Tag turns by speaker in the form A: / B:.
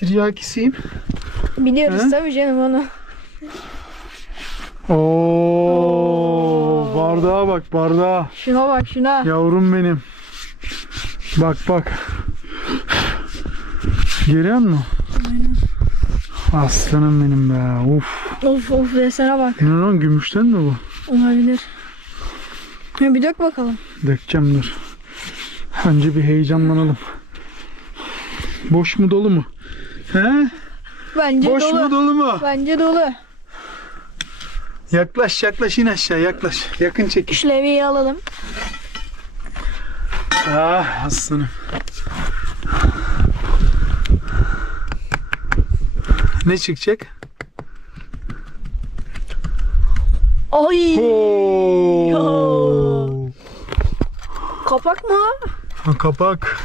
A: tiryakisiyim.
B: Biliyoruz
A: He?
B: tabii canım onu.
A: Oo, bardağa bak bardağa.
B: Şuna bak şuna.
A: Yavrum benim. Bak bak. Görüyor musun? Aslanım benim be. Uf.
B: Of of desene bak.
A: Ne lan gümüşten mi bu?
B: Olabilir. Ya bir dök bakalım.
A: Dökeceğim dur. Önce bir heyecanlanalım. Boş mu dolu mu? He?
B: Bence
A: Boş
B: dolu.
A: mu dolu mu?
B: Bence dolu.
A: Yaklaş yaklaş in aşağı yaklaş. Yakın çek.
B: Şu levyeyi alalım.
A: Ah aslanım. Ne çıkacak?
B: Ay.
A: Oo.
B: Kapak mı?
A: Ha, kapak.